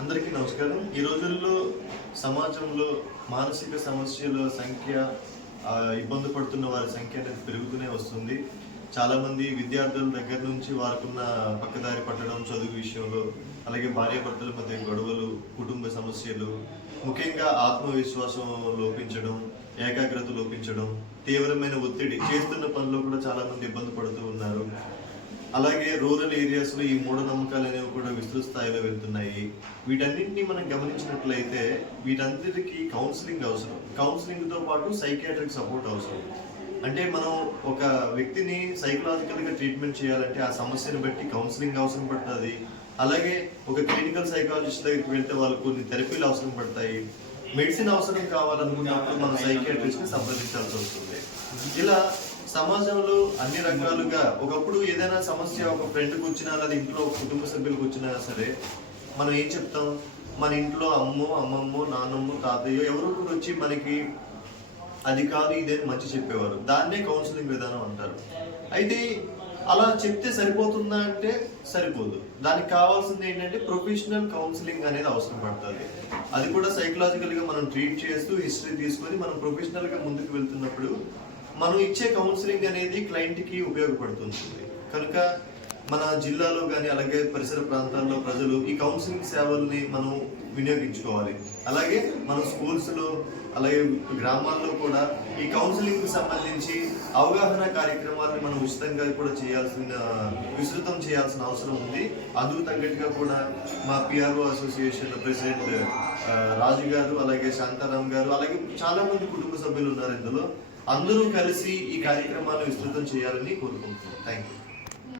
అందరికీ నమస్కారం. ఈ రోజుల్లో సమాజంలో మానసిక సమస్యల సంఖ్య, ఇబ్బంది పడుతున్న వారి సంఖ్య అనేది పెరుగుతూనే వస్తుంది. చాలామంది విద్యార్థుల దగ్గర నుంచి వారికున్న పక్కదారి పట్టడం, చదువు విషయంలో, అలాగే భార్యాభర్తల మధ్య గొడవలు, కుటుంబ సమస్యలు, ముఖ్యంగా ఆత్మవిశ్వాసం లోపించడం, ఏకాగ్రత లోపించడం, తీవ్రమైన ఒత్తిడి, చేస్తున్న పనిలో కూడా చాలామంది ఇబ్బంది పడుతూ ఉన్నారు. అలాగే రూరల్ ఏరియాస్లో ఈ మూఢనమ్మకాలు అనేవి కూడా విస్తృత స్థాయిలో వెళ్తున్నాయి. వీటన్నింటినీ మనం గమనించినట్లయితే వీటన్నిటికీ కౌన్సిలింగ్ అవసరం. కౌన్సిలింగ్తో పాటు సైకియాట్రిక్ సపోర్ట్ అవసరం. అంటే మనం ఒక వ్యక్తిని సైకలాజికల్గా ట్రీట్మెంట్ చేయాలంటే ఆ సమస్యను బట్టి కౌన్సిలింగ్ అవసరం పడుతుంది. అలాగే ఒక క్లినికల్ సైకాలజిస్ట్ దగ్గరికి వెళ్తే వాళ్ళకు కొన్ని థెరపీలు అవసరం పడతాయి. మెడిసిన్ అవసరం కావాలనుకున్నప్పుడు మనం సైకియాట్రిస్ట్ని సంప్రదించాల్సి వస్తుంది. ఇలా సమాజంలో అన్ని రకాలుగా ఒకప్పుడు ఏదైనా సమస్య ఒక ఫ్రెండ్కి వచ్చినా లేదా ఇంట్లో కుటుంబ సభ్యులకు వచ్చినా సరే మనం ఏం చెప్తాం, మన ఇంట్లో అమ్మమ్మో నాన్నమ్మో తాతయ్యో ఎవరో కూడా వచ్చి మనకి అది కాదు ఇదే మంచి చెప్పేవారు. దాన్నే కౌన్సిలింగ్ విధానం అంటారు. అయితే అలా చెప్తే సరిపోతుందా అంటే సరిపోదు. దానికి కావాల్సింది ఏంటంటే ప్రొఫెషనల్ కౌన్సిలింగ్ అనేది అవసరం పడుతుంది. అది కూడా సైకలాజికల్గా మనం ట్రీట్ చేస్తూ హిస్టరీ తీసుకొని మనం ప్రొఫెషనల్గా ముందుకు వెళ్తున్నప్పుడు మనం ఇచ్చే కౌన్సిలింగ్ అనేది క్లయింట్కి ఉపయోగపడుతుంది. కనుక మన జిల్లాలో కానీ అలాగే పరిసర ప్రాంతాల్లో ప్రజలు ఈ కౌన్సిలింగ్ సేవల్ని మనం వినియోగించుకోవాలి. అలాగే మన స్కూల్స్లో అలాగే గ్రామాల్లో కూడా ఈ కౌన్సిలింగ్కి సంబంధించి అవగాహన కార్యక్రమాలను మనం ఉచితంగా కూడా విస్తృతం చేయాల్సిన అవసరం ఉంది. అందుకు తగ్గట్టుగా కూడా మా పిఆర్ఓ అసోసియేషన్ ప్రెసిడెంట్ రాజు గారు, అలాగే శాంతారాం గారు, అలాగే చాలామంది కుటుంబ సభ్యులు ఉన్నారు. ఇందులో అందరూ కలిసి ఈ కార్యక్రమాలను విస్తృతం చేయాలని కోరుకుంటున్నాం. Thank you.